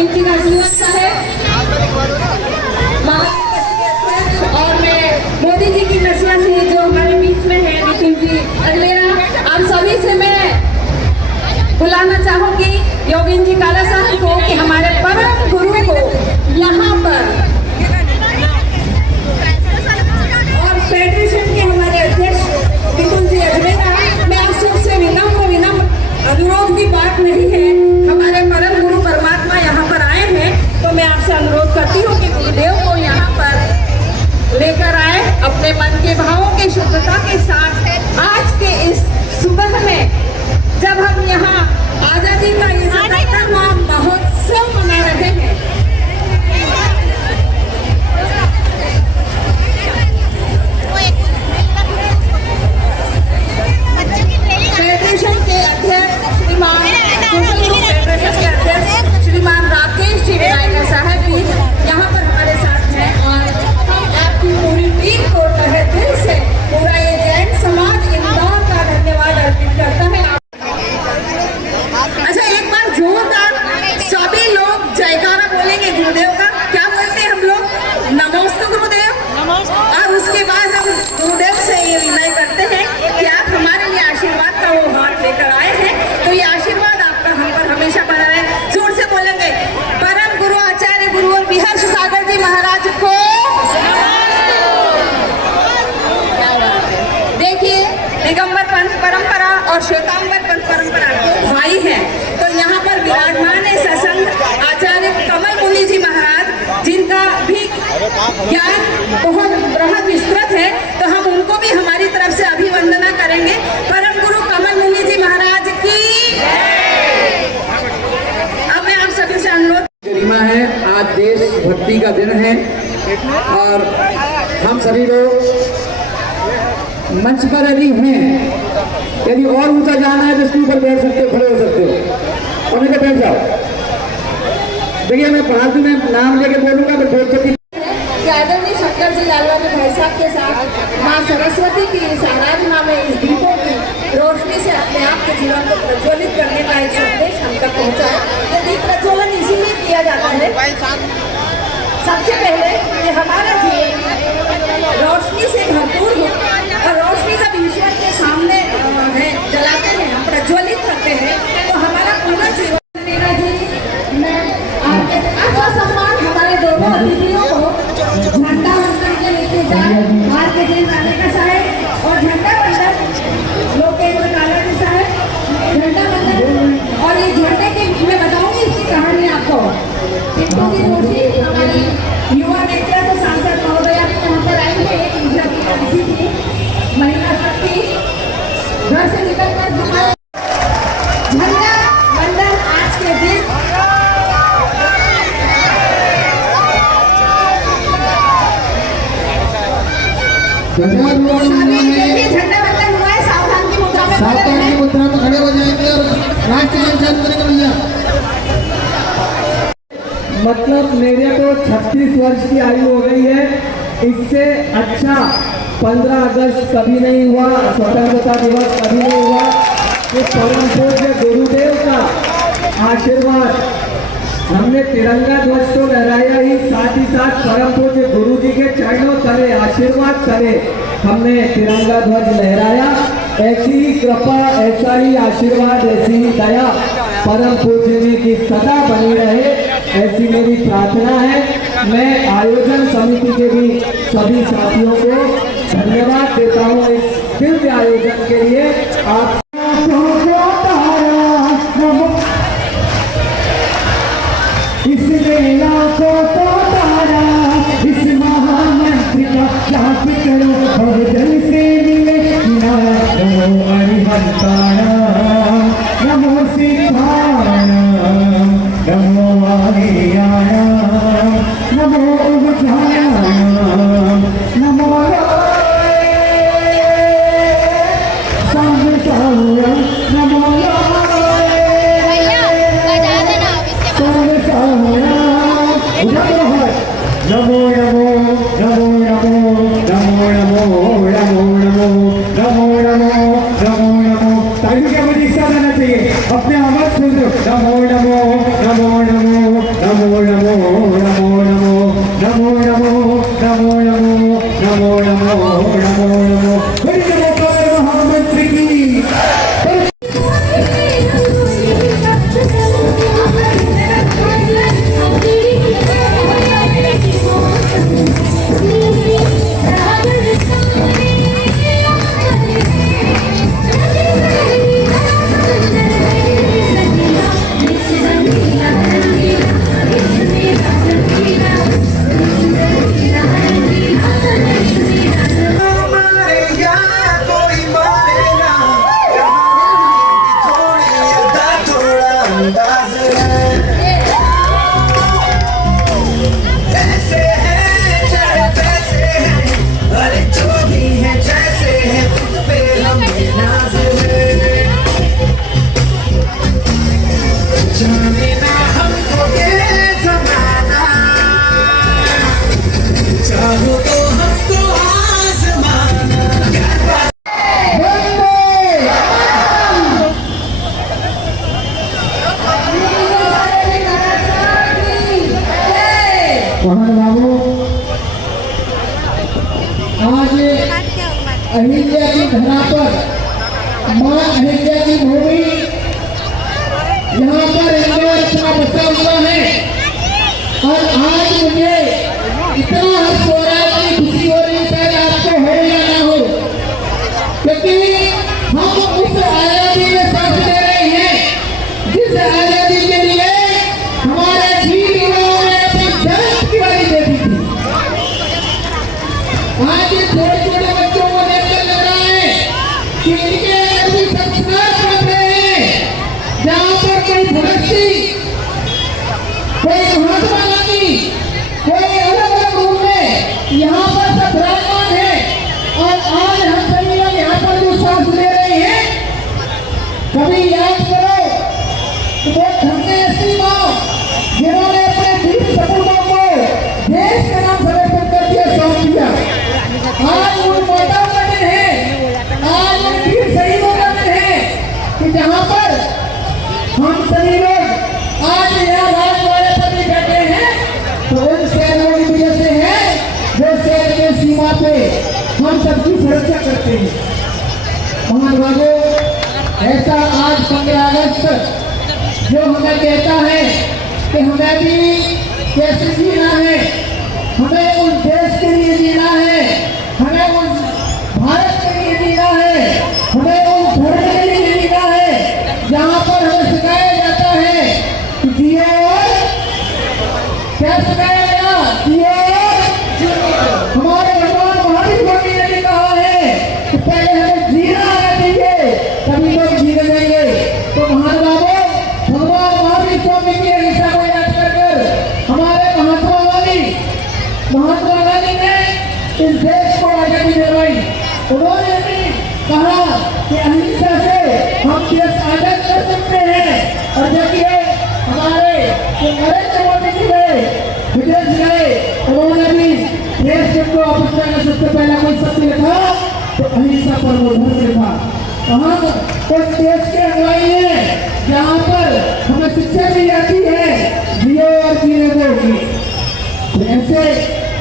पंडित जी का आशीर्वाद का है और मैं मोदी जी की नस्ल से जो हमारे बीच में है नितिन जी अगलेरा, आप सभी से मैं बुलाना चाहूंगी योगेंद्र जी काला साहब को कि हमारे परम गुरु को यहाँ पर और फेडरेशन के हमारे अध्यक्ष नितिन जी अगलेरा, मैं आप सबसे विनम्र अनुरोध की बात नहीं है, हमारे परम गुरु परमात्मा यहाँ पर आए हैं तो मैं आपसे अनुरोध करती हूँ कि गुरुदेव को यहाँ पर लेकर आए अपने मन के भावों की शुद्धता के साथ। आज के इस सुबह में जब हम यहाँ आजादी का 77वां महोत्सव मना रहे हैं, फेडरेशन के अध्यक्ष श्रीमान राकेश जी विनायकर साहब भी यहाँ पर हमारे साथ हैं और हम आपकी पूरी टीम को तहे दिल से पूरा ये जैन समाज इंदौर का धन्यवाद अर्पित करता है। अच्छा, एक बार जोरदार सभी लोग जयकारा बोलेंगे गुरुदेव का। क्या बोलते हैं हम लोग? नमोस्तु गुरुदेव। और उसके बाद हम गुरुदेव से ये विनय करते हैं कि आप हमारे लिए आशीर्वाद का वो हाथ लेकर आए हैं, तो ये आशीर्वाद आपका हम पर हमेशा बना रहे। जोर से बोलेंगे, परम गुरु आचार्य गुरु और विहर्ष सागर जी महाराज को। देखिए, दिगंबर पंथ परंपरा और श्वेतांबर पंथ परंपरा के भाई हैं, तो यहाँ पर विराजमान है सत्संग आचार्य कमल मुनि जी महाराज, जिनका भी ज्ञान बहुत बृहद विस्तृत है, तो हम उनको भी हमारी तरफ से अभिवंदना करेंगे। परम गुरु कमल मुनि जी महाराज की। अब मैं आप सभी से अनुरोध, गरिमा है, आज देश भक्ति का दिन है और हम सभी लोग मंच पर यदि हैं, यदि और ऊंचा जाना है तो इसके ऊपर बैठ सकते हो, खड़े हो सकते हो और नहीं तो बैठ जाओ। देखिए, मैं फालतू में नाम लेके बोलूंगा तो बोल सकती। आदरणीय शंकर जी लालवानी भाई साहब के साथ माँ सरस्वती की इस आराधना में इस दीपों की रोशनी से अपने आप के जीवन को प्रज्वलित करने का एक संदेश हम तक पहुँचा है। ये दीप प्रज्वलन इसीलिए किया जाता है सबसे पहले कि हमारा जीवन रोशनी से भरपूर हो और रोशनी जब ईश्वर के सामने है जलाते हैं, हम प्रज्वलित करते हैं, तो हमारा पूरा जीवन। मैं आपका सम्मान हमारे दोनों अतिथियों को झंडा वंदन के लेके जाए बाहर के दिन राधिका साहब और झंडा वंदन लोकेंद्र काला जी साहब झंडा वंदन। और ये झंडे के मैं बताऊंगी इसकी कहानी आपको। टिप्पू की जोशी हमारी युवा नेता तो सांसद महोदया यहाँ पर आई है, एक थी महिला शक्ति घर से निकलकर झंडा वंदन आज के दिन झंडा वंदन हुआ है। सावधान की मुद्रा में खड़े हो जाएंगे और राष्ट्रगान चालू करेंगे भैया। मतलब मेरे तो 36 वर्ष की आयु हो गई है, इससे अच्छा 15 अगस्त कभी नहीं हुआ, स्वतंत्रता दिवस कभी नहीं हुआ कि परम पूज्य गुरुदेव का आशीर्वाद। हमने तिरंगा ध्वज तो लहराया ही, साथ परम पूज्य गुरु जी के चरणों तले आशीर्वाद तले हमने तिरंगा ध्वज लहराया। ऐसी ही कृपा, ऐसा ही आशीर्वाद, ऐसी ही दया परम पूज्य जी की सदा बनी रहे, ऐसी मेरी प्रार्थना है। मैं आयोजन समिति के भी सभी साथियों को धन्यवाद देता हूँ इस दिव्य आयोजन के लिए। आप इस मेला को तो तारा, इस महामंत्र का याद करो, बहुजन से मिले नमो हरिहंतारा, नमो सिद्धारा, नमो आर्याया, नमो उजाया, नमो राय, संग अहिल्या की धरा पर, माँ अहिल्या की भूमि, यहाँ पर इंदौर इतना बसा हुआ है। और आज मुझे इतना हर्ष हो रहा है कि खुशी हो रही है, शायद आपको हो या ना हो, क्योंकि हम उस आजादी में सांस ले रहे हैं जिस आजादी के लिए हमारे वीर युवाओं ने अपनी जान की बारी दे दी थी। आज छोटे छोटे बच्चों को देखकर लग रहा है कि इनके अंदर भी संस्कार पड़ रहे हैं, जहाँ पर कोई भगत सिंह, कोई महात्मा गांधी, कोई अलग अलग रूप में यहाँ पर सब विराजमान है। और आज हम सभी लोग यहाँ पर जो सांस ले रहे हैं, कभी याद करो तो वो धरने ऐसी माँ जिन्होंने अपने वीर सपूतों को देश के नाम समर्पित कर दिया, सौंप दिया। आज उन माताओं का दिन है, आज उन वीर शहीदों का दिन है कि जहाँ पर हम सभी लोग आज यहाँ राजवाड़े पर भी बैठे हैं, तो उन सैनिकों की वजह से है जो सैन्य के सीमा पे हम सबकी सुरक्षा करते हैं। महानुभावों, ऐसा आज 15 अगस्त जो हमें कहता है कि हमें भी कैसे जीना है, हमें उस देश के लिए जीना है, हमें उस भारत के लिए जीना है, हमें उस धर्म के लिए जीना है जहाँ पर हमें सिखाया जाता है कि जियो और क्या सिखाया गया, जियो और हमारे भगवान महावीर स्वामी ने भी कहा है कि पहले हमें जीना आना चाहिए, तभी लोग जीने देंगे। तो महानुभावों, भगवान महावीर स्वामी की अहिंसा को याद कर हमारे महात्मा गांधी ने इस देश को आजादी दिलवाई। उन्होंने भी कहा कि अहिंसा से हम देश आजाद कर सकते हैं। और देखिए हमारे जो नरेंद्र मोदी जी गए, विदेश गए, उन्होंने भी देश को वापस करने सबसे पहला कोई सत्य लिखा तो अहिंसा पर वो धर्म लिखा। हम उस देश के अनुयायी हैं जहाँ पर हमें शिक्षा दी जाती है जियो और जीने दो। तो ऐसे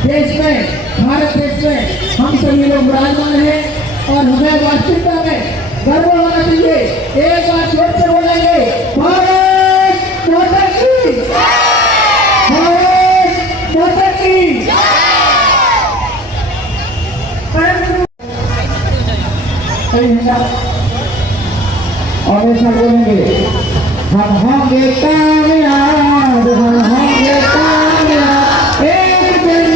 देश में, भारत देश में हम सभी लोग विराजमान हैं और हमें वास्तविकता में गर्व होना चाहिए। एक बार जोर से बोलेंगे, भारत माता की, भारत माता की। और ऐसा बोलेंगे, हम होंगे कामयाब, हम होंगे कामयाब, एक दिन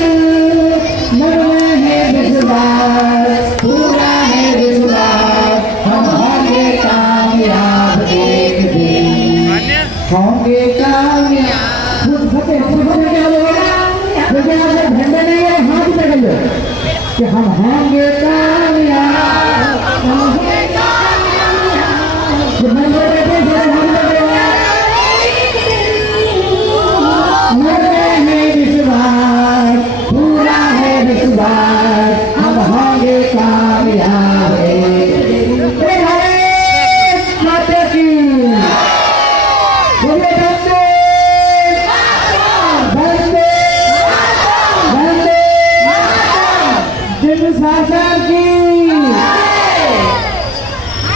मन में है विश्वास, पूरा है विश्वास, हम होंगे कामयाब, एक दिन होंगे कामयाब। खुद फतेह क्या बोलेगा, क्योंकि आपने झंडे नहीं है, हाथ पकड़िए कि हम होंगे कामयाब, हम होंगे पूरा है विश्वास, हम होंगे कामयाब। माता की वंदे वंदे वंदे जिन शासन की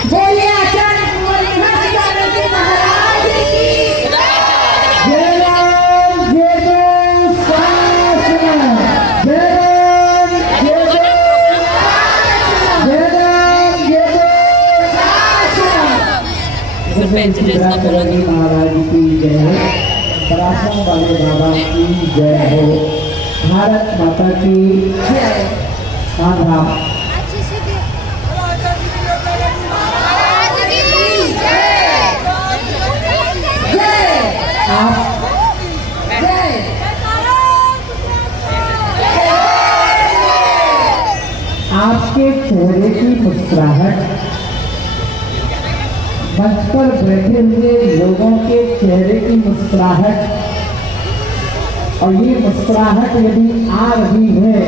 बोलिए आचार्य महाराज की जय राम जय जय शासन, जय राम जय जय, जय राम जय जय शासन। महाराज की जय हो, पराक्रम वाले बाबा की जय हो, भारत माता की जय। आधा आपके चेहरे की मुस्कुराहट, मंच पर बैठे हुए लोगों के चेहरे की मुस्कुराहट, और ये मुस्कुराहट यदि आ रही है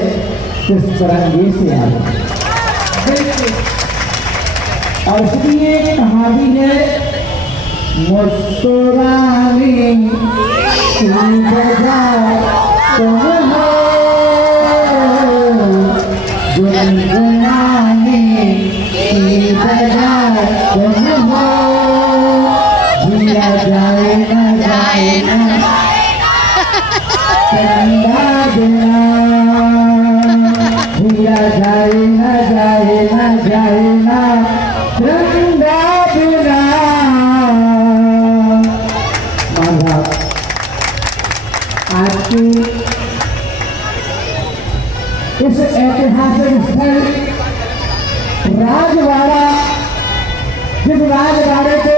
तो तिरंगे से आ रही है। और इसलिए कहा भी है, मुस्कुराने की वजह तुम हो, गुनगुनाने इस ऐतिहासिक स्थल राजवाड़ा, जिस राजवाड़े को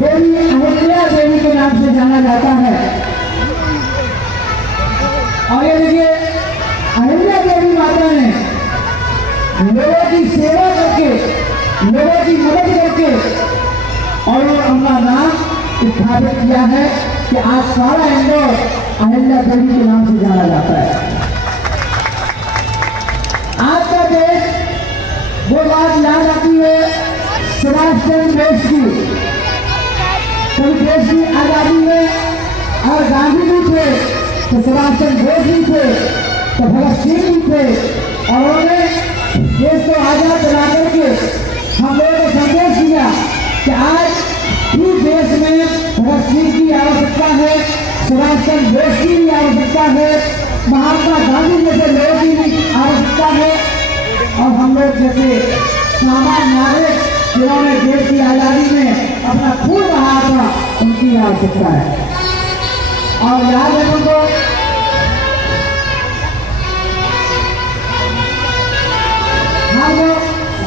देवी अहिल्या देवी के नाम से जाना जाता है। और ये देखिए, अहिल्या देवी माता ने लोगों की सेवा करके, लोगों की मदद करके और अपना नाम स्थापित किया है कि आज सारा इंदौर अहिल्या देवी के नाम से जाना जाता है। आज का देश वो बात याद आती है सुभाष चंद्र बोस की। कभी देश की आजादी में और गांधी जी थे तो सुभाष चंद्र बोस जी थे, तो भगत सिंह जी थे, और उन्होंने देश को आजाद बना करके हम लोगों को संदेश दिया कि आज इस देश में भगत सिंह की आवश्यकता है, सुभाष चंद्र बोस की भी आवश्यकता है, महात्मा गांधी जैसे लोगों की भी आवश्यकता है, और हम लोग जैसे सामान्य नागरिक जिन्होंने देश की आजादी में अपना खून बहाया था, उनकी आवश्यकता है। और याद है उनको हम लोग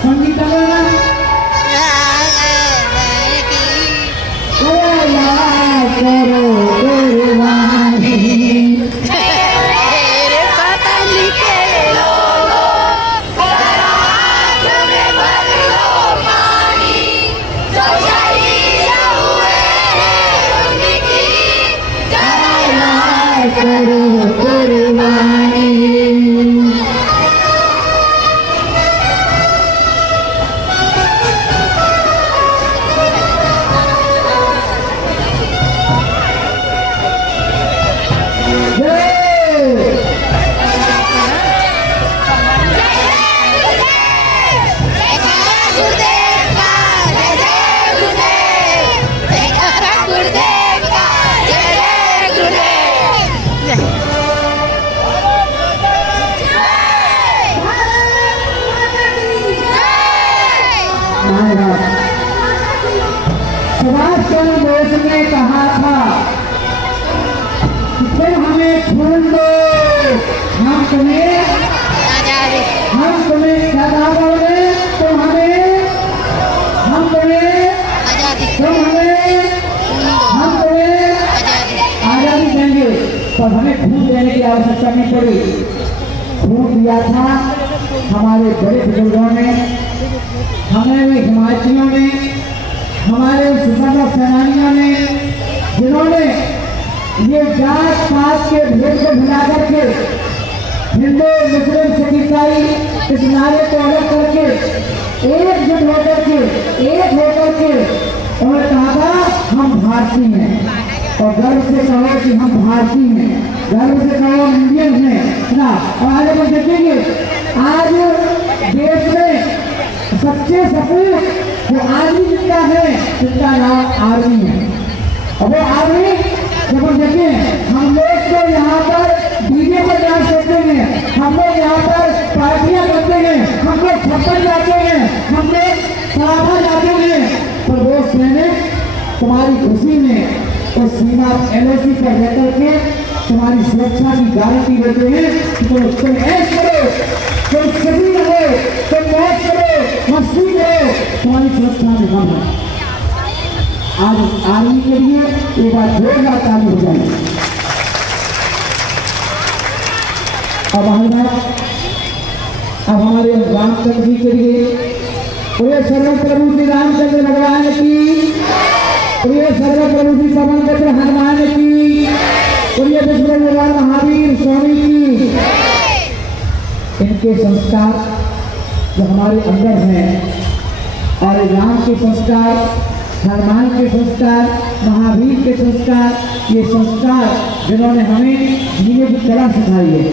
संगीत सुभाष चंद्र बोस ने कहा था कि तुम हमें खून दो, हम तुम्हें सदा दोगे, तुम हमें आजादी देंगे, पर हमें खून देने की आवश्यकता नहीं पड़ी। खून दिया था हमारे बड़े बुजुर्गों ने, हमारे हिमाचलियों ने, हमारे स्वतंत्रता सेनानियों ने, जिन्होंने ये जात पात के भेद को भुला करके हिंदू मुस्लिम सिख ईसाई इस नारे को अलग करके एकजुट होकर के उन्होंने कहा था हम भारतीय हैं, और गर्व से कहो कि हम भारतीय हैं, गर्व से कहो इंडियन हैं ना। और आगे हम देखेंगे आज देश में सच्चे सपूत वो आर्मी जिनका है, जिनका नाम आर्मी है। और वो आर्मी जब हम देखें, हम लोग तो यहाँ पर डीजे पर डांस करते हैं, हम लोग यहाँ पर पार्टियां करते हैं, हम लोग छप्पन जाते हैं, हम लोग सराफा जाते हैं, पर वो सैनिक तुम्हारी खुशी में उस सीमा LOC पर लेकर के तुम्हारी सुरक्षा की गारंटी देते हैं कि तुम ऐश करो, तुम सभी रहो, तुम मौज करो, मस्ती करो, तुम्हारी सुरक्षा में हम है। आज आर्मी के लिए एक बार जोरदार ताली हो जाए। अब हमारे रामचंद्र जी के लिए प्रिय सर्वप्रभु श्री रामचंद्र भगवान की, प्रिय सर्वप्रभु श्री पवनपुत्र हनुमान की, प्रिय विष्णु भगवान महावीर स्वामी की, इनके संस्कार जो हमारे अंदर हैं, और राम के संस्कार, हनुमान के संस्कार, महावीर के संस्कार, ये संस्कार जिन्होंने हमें जीने की कला सिखाई है।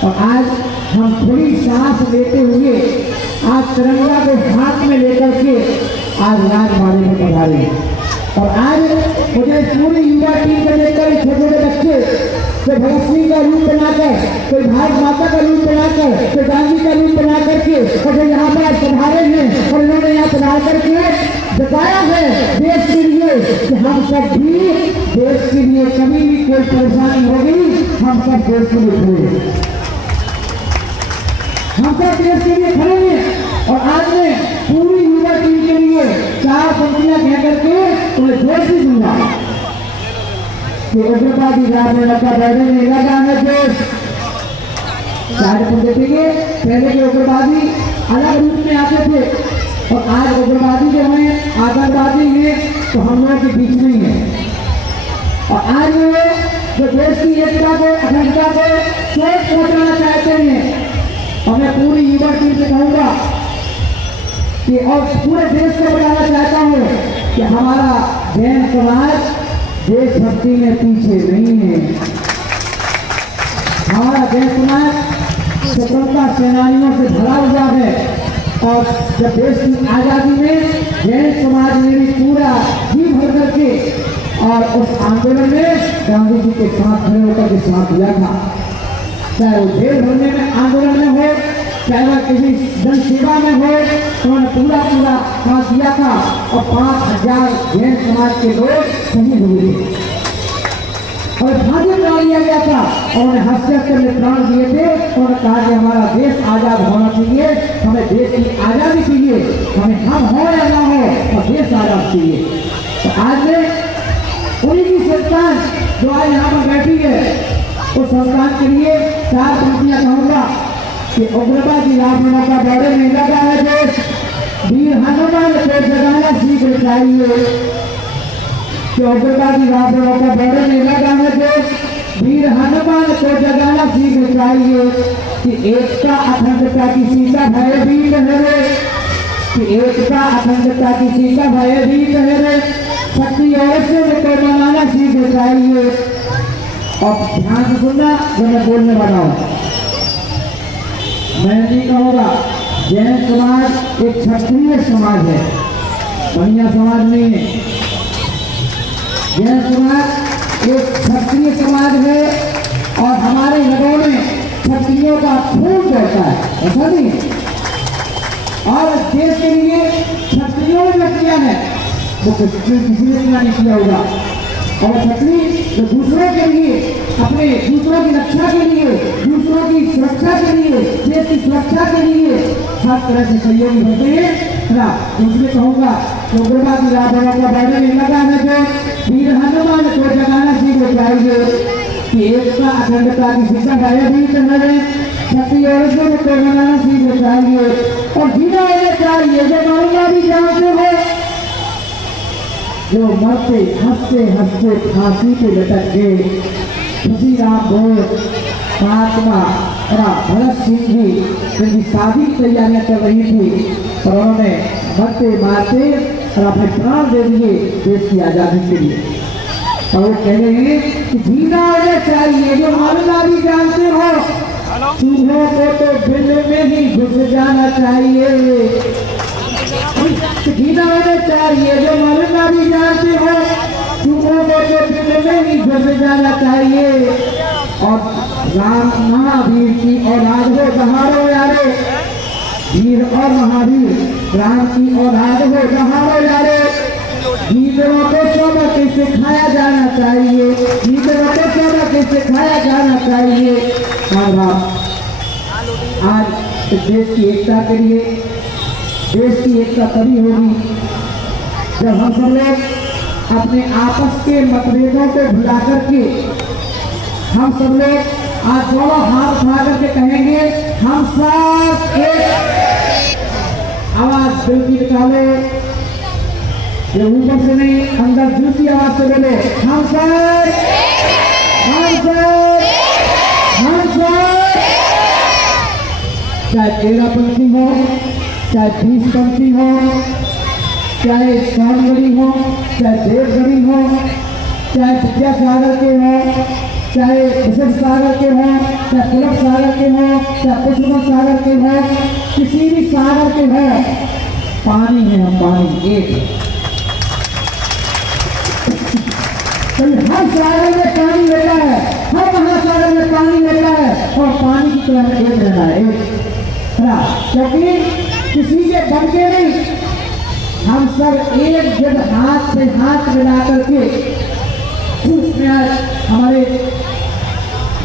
और आज हम थोड़ी सांस लेते हुए आज तिरंगा को हाथ में लेकर के आज राजवाड़े में पधारे हैं। और आज मुझे पूरी युवा टीम को लेकर छोटे छोटे बच्चे कोई भगत सिंह का रूप बनाकर, कोई भारत माता का रूप बनाकर, कोई गांधी का रूप बना करके और जो यहाँ पर पधारे हैं और इन्होंने यहाँ पधार करके बताया है देश के लिए कि हम सब भी देश के लिए कभी भी कोई परेशानी होगी, हम सब देश के लिए खड़े। देश के लिए खड़े हैं। और आज मैं पूरी युवा टीम के लिए 4 पंक्तियां कह करके तुम्हें जोर से दूंगा कि उग्रवादी राजनेता का बैठे में लगा है देश। 4 पंक्ति देखेंगे। पहले के उग्रवादी अलग रूप में आते थे और आज उग्रवादी जो है आतंकवादी है तो हम लोगों के बीच में ही है। और आज वो जो देश की एकता को अखंडता को चोट पहुंचाना चाहते हैं। और मैं पूरी युवा टीम से कहूंगा कि और पूरे देश को बताना चाहता हूं कि हमारा जैन समाज देशभक्ति में पीछे नहीं है। हमारा जैन समाज स्वतंत्रता सेनानियों से भरा हुआ है। और जब देश की आजादी में जैन समाज ने भी पूरा जी भर करके और उस आंदोलन में गांधी जी के साथ खड़े होकर के साथ दिया था। चाहे वो जेल भरने में आंदोलन में हो, चाहे वह किसी जन सेवा में हो, उन्होंने पूरा साथ दिया था। और 5000 जैन समाज के लोग शहीद हुए और फांसी डाल दिया गया था। और उन्हें हत्यास्त्र में प्राण दिए थे। उन्होंने कहा कि हमारा देश आजाद होना चाहिए, हमें देश की आजादी चाहिए, हमें हम हो या ना हो और देश आजाद चाहिए। तो आज में उन्हीं की संस्थान जो आज यहाँ पर बैठी है उस संस्थान के लिए 4 पंक्तियां कहूंगा कि उग्रवादी राजनेता का बड़े में लगा है देश। वीर हनुमान को जगाना सीख चाहिए कि उग्रवादी राजनेता का बड़े में लगा है देश। वीर हनुमान को जगाना सीख चाहिए कि एकता अखंडता की सीता भयभीत है रे, कि एकता अखंडता की सीता भयभीत है रे। शक्ति और से को बनाना सीख चाहिए। और ध्यान से सुनना जो मैं बोलने वाला हूँ। मैं नहीं कहूँगा जैन समाज एक क्षत्रिय समाज है, बढ़िया समाज नहीं है। जैन समाज एक क्षत्रिय समाज है और हमारे घरों में क्षत्रियों का खून रहता है, ऐसा नहीं। और देश के लिए क्षत्रियों ने किया है वो किसी ने नहीं किया होगा। और क्षत्रिय जो दूसरों के लिए, अपने दूसरों की रक्षा के लिए, दूसरों की सुरक्षा के लिए, देश की सुरक्षा के लिए हर तरह से सहयोगी होते हैं ना। उसमें कहूँगा उग्रवादी राजनेता का बैठे में लगा है जो वीर हनुमान को जगाना सीख चाहिए कि एकता अखंडता की शिक्षा भयभीत है। क्षत्रिय औरतों को बनाना सीख चाहिए और जीना होना चाहिए जो मानना भी जानते हो, जो मरते हंसते हंसते फांसी पे लटक गए। खुशी राम बोस, महात्मा भगत सिंह जी जिनकी शादी की तैयारियां चल रही थी और उन्होंने मरते मारते और अपने प्राण दे दिए देश की आजादी के लिए। और वो कह रहे हैं कि जीना होना चाहिए जो मरना भी जानते हो। चूहों को तो बिल में ही घुस जाना चाहिए। जीना होना चाहिए जो मरना भी जानते हो। चूहों को तो बिल में ही घुस जाना चाहिए। और राम महावीर की औलाद हो दहाड़ो यारो, वीर और महावीर राम की औलाद हो दहाड़ो यारो। वीरों को सबक सिखाया जाना चाहिए, वीरों को सबक सिखाया जाना चाहिए। और आज इस देश की एकता के लिए, देश की एकता तभी होगी जब हम सब लोग अपने आपस के मतभेदों को भुला करके हम सब लोग आज दोनों हाथ उठा करके कहेंगे हम सब एक। आवाज दिल की निकालो, ये ऊपर से नहीं अंदर दिल की आवाज से बोलो हम सब, हम सब, हम सब। चाहे 13 पंक्ति हो, चाहे 20 पंक्ति हो, चाहे सोनगढ़ी हो, चाहे देवगढ़ी हो, चाहे विद्यासागर के हो, चाहे विशेष सागर के हो, चाहे तिलक सागर के हो, चाहे पुष्प सागर के हो, किसी भी सागर के हो, पानी है हम पानी एक। तो हर सागर में पानी रहता है, हर महासागर में पानी रहता है और पानी की तरह एक रहना है एक। क्योंकि किसी के बन के नहीं, हम सब एक जब हाथ से हाथ मिला करके हमारे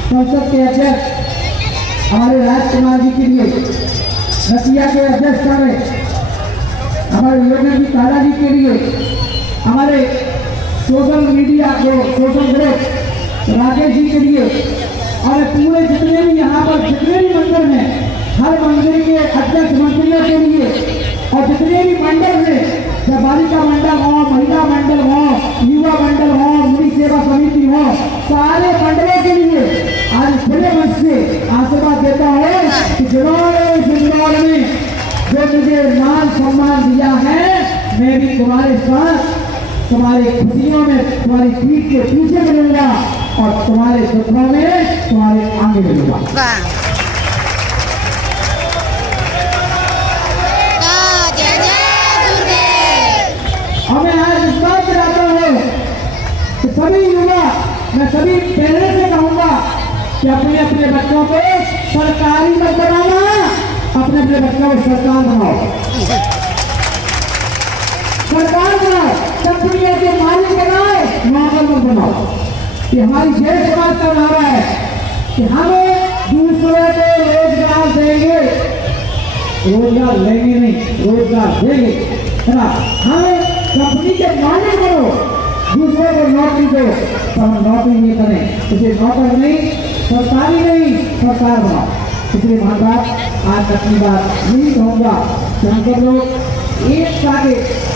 संसद के अध्यक्ष हमारे राजकुमार जी के लिए रतिया के अध्यक्षता में हमारे योगी जी काला जी के लिए, हमारे सोशल मीडिया को सोशल ग्रुप राजेश जी के लिए और पूरे जितने भी यहाँ पर जितने भी मंदिर हैं, हर मंदिर के अध्यक्ष मंत्रियों के लिए और जितने भी मंडल हैं, चाहे बालिका मंडल हो, महिला मंडल हो, युवा मंडल हो, मुनि सेवा समिति हो, सारे मंडलों के लिए आज खुले मन से आशीर्वाद देता है कि जिन्होंने जिंदगी में जो मुझे मान सम्मान दिया है, मैं भी तुम्हारे साथ तुम्हारी खुशियों में तुम्हारी पीठ के पीछे मिलूंगा और तुम्हारे दुखों में तुम्हारे आगे मिलूंगा। और मैं आज इस बात चाहता हूँ कि सभी युवा, मैं सभी पेरेंट्स से कहूंगा कि अपने अपने बच्चों को सरकारी मत बनाना, अपने अपने बच्चों को सरकार बनाओ, सरकार बनाओ, कंपनियों के मालिक बनाओ, नौकर मत बनाओ। कि हमारी जय समाज का नारा है कि हम दूसरों को रोजगार देंगे, रोजगार लेंगे नहीं, रोजगार देंगे, है ना। हमें कंपनी के मालिक बनो, दूसरों को नौकरी दो, पर हम नौकरी नहीं करें, इसे नौकर नहीं, सरकारी नहीं, सरकार बनाओ। इसलिए महाराज आज अपनी बात यही कहूँगा कि हम सब लोग एक साथ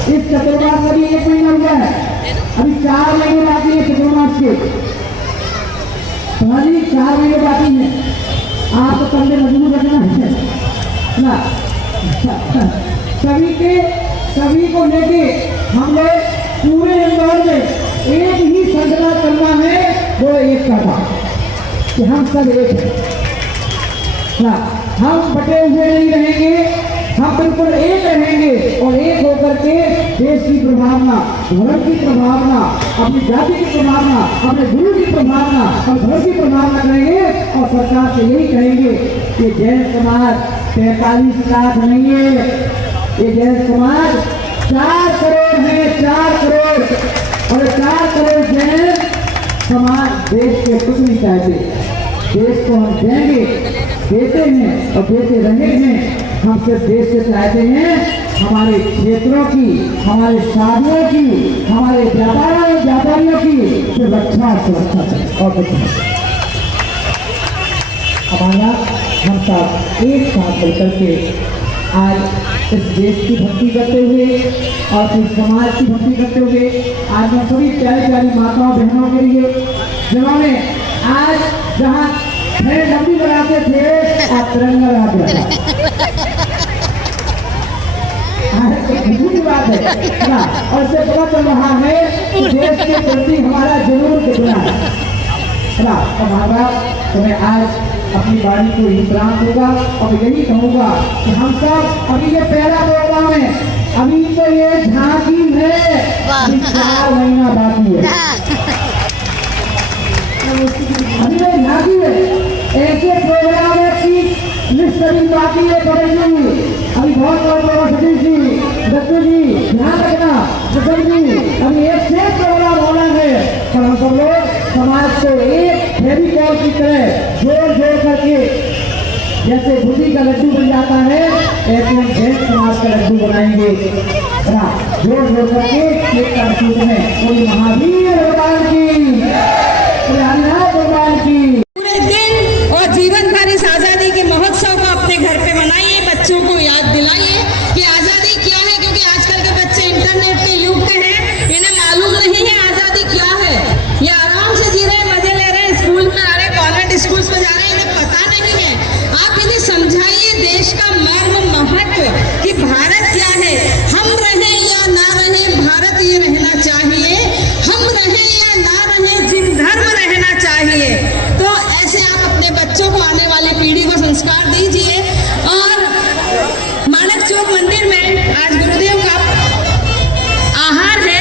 इस चतुर्मास में भी 1 महीना हुआ है, अभी 4 महीने बाकी है चतुर्मास के, तुम्हारी 4 महीने बाकी है, आपको कंधे मजबूत रखना है ना। सभी को लेके हम लोग पूरे इंदौर में एक ही संकल्प करना है, वो एक का था कि हम सब एक हैं ना, हम बटे हुए नहीं रहेंगे, हम बिल्कुल एक रहेंगे और एक होकर के देश की प्रभावना, धर्म की प्रभावना, अपनी जाति की प्रभावना, अपने गुरु की प्रभावना और धर्म की प्रभावना करेंगे और सरकार से यही कहेंगे कि जैन समाज 45 लाख नहीं है, ये जैन समाज 4 करोड़ है, 4 करोड़, और 4 करोड़ जैन समाज देश के कुछ नहीं चाहते। देश को हम देंगे, देते हैं और देते रहे हैं। हम सिर्फ देश से चाहते हैं हमारे क्षेत्रों की, हमारे शादियों की, हमारे व्यापारियों की सिर्फ रक्षा और सुरक्षा से और कुछ नहीं। हमारा हम सब एक साथ मिलकर के आज इस देश की भक्ति करते हुए और इस समाज की भक्ति करते हुए आज मैं सभी प्यारी प्यारी माताओं बहनों के लिए, जिन्होंने आज जहाँ लंबी बनाते थे आप तिरंगा लगाते की बात है ना, और इससे पता चल रहा है कि देश के प्रति हमारा जुनून कितना है ना। तो महाराज तो मैं आज अपनी वाणी को ही प्राप्त होगा और यही कहूँगा कि हम सब अभी ये पहला प्रोग्राम है, अभी तो ये झांकी है, अभी 4 महीना बाकी है, अभी ये झांकी है। ऐसे प्रोग्राम की लिस्ट अभी बाकी है पड़ेगी, अभी बहुत सतीश जी, दत्तू जी ध्यान रखना, सदन जी अभी एक से प्रोग्राम होना है, पर हम सब लोग समाज को एक फेविकॉल की तरह जोड़ करके जैसे बुद्धि का लड्डू बन जाता है, ऐसे हम जैन समाज का लड्डू बनाएंगे, जोड़ करके एक सूट में कोई महावीर भगवान की, हरिनाथ भगवान की। पूरे दिन और जीवन भर इस आजादी के महोत्सव को अपने घर पे मनाइए, बच्चों को याद दिलाइए कि आजादी क्या है, क्योंकि आजकल के बच्चे इंटरनेट के युग के हैं, इन्हें मालूम नहीं है आजादी क्या है। ये आराम से जी रहे हैं, मजे ले रहे हैं, स्कूल में आ रहे हैं, कॉन्वेंट स्कूल में जा रहे हैं, इन्हें पता नहीं है। आप इन्हें समझाइए देश का मर्म महत्व कि भारत क्या है, हम रहे या ना रहे, भारत ये रहना चाहिए, हम रहे या ना रहे, जिन धर्म रहना चाहिए। तो ऐसे आप अपने बच्चों को, आने वाली पीढ़ी को संस्कार दीजिए। और मानक चौक मंदिर में आज गुरुदेव का आहार है।